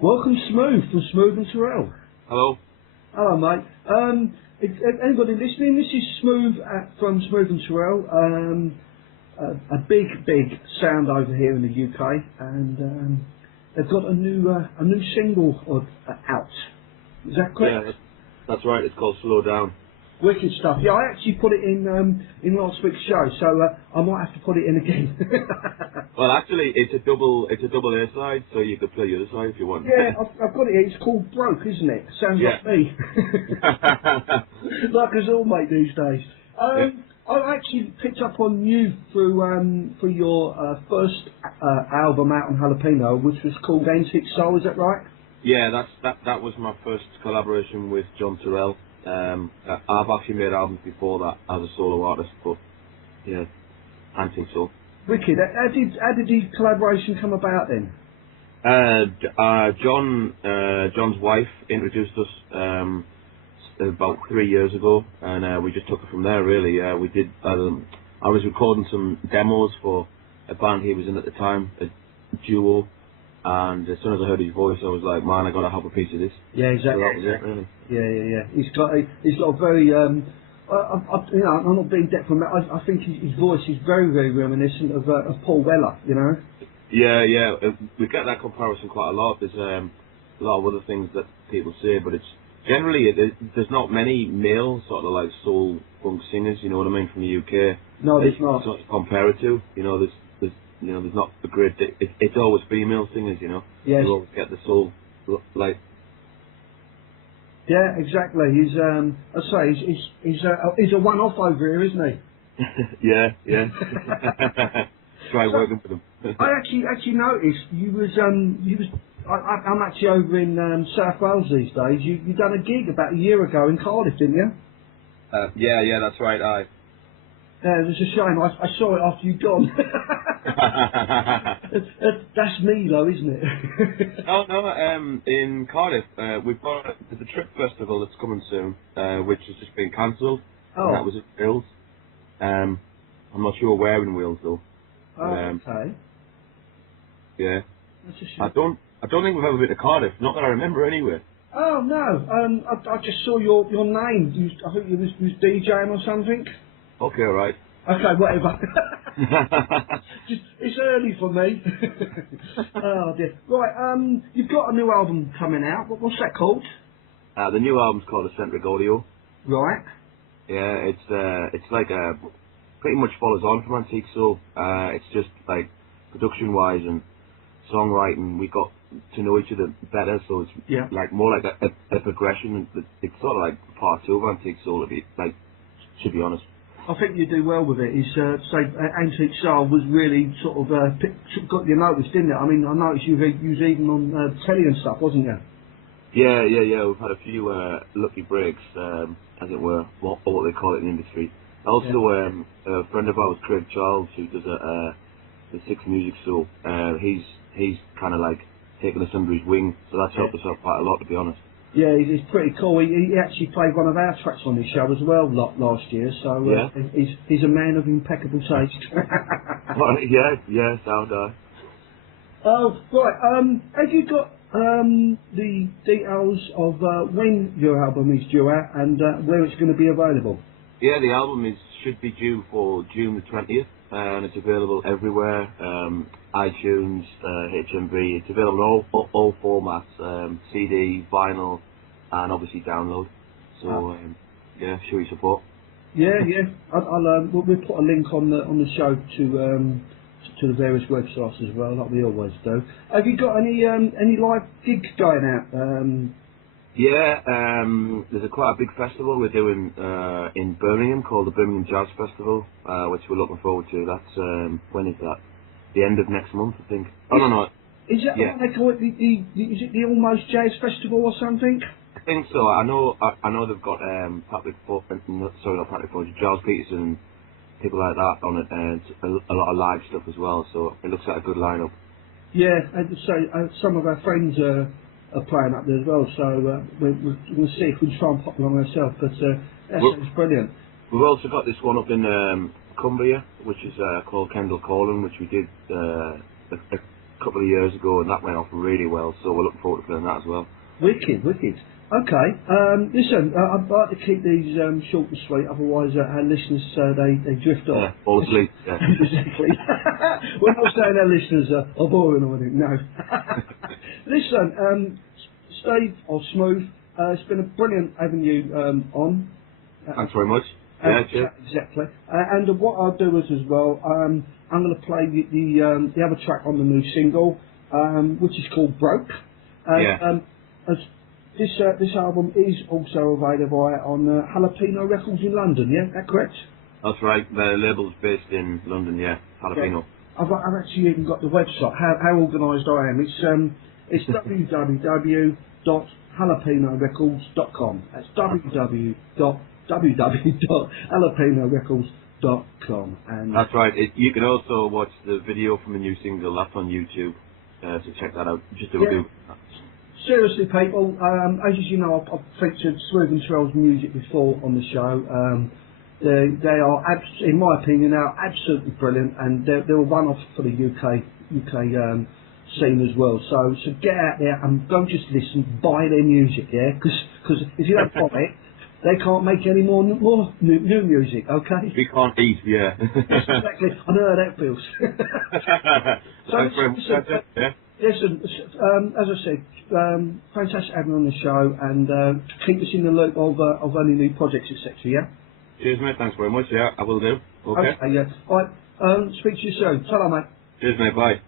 Welcome, Smoove from Smoove Turrell. Hello. Hello, mate. Anybody listening? This is Smoove from Smoove Turrell. A big sound over here in the UK, and they've got a new single out. Is that correct? Yeah, that's right. It's called Slow Down. Wicked stuff. Yeah, I actually put it in last week's show, so I might have to put it in again. Well, actually, it's a double A side, so you could play the other side if you want. Yeah, I've got it here. It's called Broke, isn't it? Sounds like me. Like us all, mate, these days. I actually picked up on you through your first album out on Jalapeno, which was called Eccentric. Is that right? Yeah, that was my first collaboration with John Turrell. I've actually made albums before that as a solo artist, but yeah, I think so. Wicked. How did the collaboration come about then? John's wife introduced us about 3 years ago, and we just took it from there. Really, we did. I was recording some demos for a band he was in at the time, a duo, and as soon as I heard his voice, I was like, man, I got to have a piece of this. Yeah, exactly. So that was it, really. Yeah. He's got a very I'm not being detrimental. I think his voice is very reminiscent of Paul Weller. You know. Yeah. We get that comparison quite a lot. There's a lot of other things that people say, but it's generally there's not many male sort of like soul funk singers. You know what I mean, from the UK. No, there's not. Not to compare it to. You know, there's not a great. It's always female singers. You know. Yes. You always get the soul like. Yeah, exactly. He's a one-off over here, isn't he? Yeah. Try working for them. I actually noticed you was. I'm actually over in South Wales these days. You done a gig about a year ago in Cardiff, didn't you? Yeah, that's right. Yeah, it was a shame. I saw it after you'd gone. That's me though, isn't it? No. In Cardiff, there's a trip festival that's coming soon, which has just been cancelled. Oh. And that was at Wales. I'm not sure where in Wales though. Oh, okay. Yeah. That's a shame. I don't think we've ever been to Cardiff. Not that I remember anyway. Oh no. I just saw your name. I think you was DJing or something. Okay, right. Okay, whatever. It's early for me. Oh dear. Right, you've got a new album coming out. What's that called? The new album's called Eccentric Audio. Right. Yeah, it's like pretty much follows on from Antique Soul. It's just like production-wise and songwriting, we got to know each other better. So it's like more like a progression. It's sort of like part two of Antique Soul, to be honest. I think you do well with it. Is Antique Soul was really sort of got your notice, didn't it? I mean, I noticed you was even on telly and stuff, wasn't you? Yeah. We've had a few lucky breaks, as it were, what they call it in the industry. Also, a friend of ours, Craig Charles, who does the Six Music Show, he's kind of like taken us under his wing, so that's helped us out quite a lot, to be honest. Yeah, he's pretty cool. He actually played one of our tracks on his show as well last year, so he's a man of impeccable taste. yeah, sound Oh, right. Have you got the details of when your album is due out and where it's going to be available? Yeah, the album should be due for June the 20th, and it's available everywhere. iTunes, HMV. It's available in all formats: CD, vinyl, and obviously download. So show your support. Yeah. We'll put a link on the show to the various websites as well, like we always do. Have you got any live gigs going out? There's quite a big festival we're doing in Birmingham called the Birmingham Jazz Festival, which we're looking forward to. That's when is that? The end of next month, I think. No. Is that what they call it? Is it the Almost Jazz Festival or something? I think so. I know they've got Giles Peterson and people like that on it, and a lot of live stuff as well. So it looks like a good lineup. Yeah, so some of our friends are playing up there as well. So we're going to see if we can try and pop along ourselves. But that sounds brilliant. We've also got this one up in Cumbria, which is called Kendall Calling, which we did a a couple of years ago, and that went off really well. So we're looking forward to playing that as well. Wicked, wicked. Okay, listen, I'd like to keep these short and sweet, otherwise our listeners, they drift off. Yeah, fall asleep. Yeah. Exactly. We're not saying our listeners are boring or anything, no. Listen, Steve, or Smoove, it's been a brilliant having you on. Thanks very much. Yeah, cheers. Exactly. And what I'll do is as well, I'm going to play the other track on the new single, which is called Broke. As this album is also available on Jalapeno Records in London, yeah? That correct? That's right. The label's based in London, yeah. Jalapeno. Yeah. I've actually even got the website. How organised I am. It's www.jalapenorecords.com. That's www.jalapenorecords.com. And that's right. You can also watch the video from the new single. That's on YouTube. So check that out. Just do a Google. Seriously, people, as you know, I've featured Smoove Turrell's music before on the show. They are, in my opinion, now absolutely brilliant, and they're a one-off for the UK scene as well. So get out there and don't just listen, buy their music, yeah? Because if you don't buy it, they can't make any more new music, okay? We can't eat, yeah. Yes, exactly. I know how that feels. Thanks very much. Listen, as I said, fantastic having you on the show, and keep us in the loop of any new projects, etc. Yeah. Cheers, mate. Thanks very much. Yeah, I will do. Okay. Yeah. All right. Speak to you soon. Ta-ra, mate. Cheers, mate. Bye.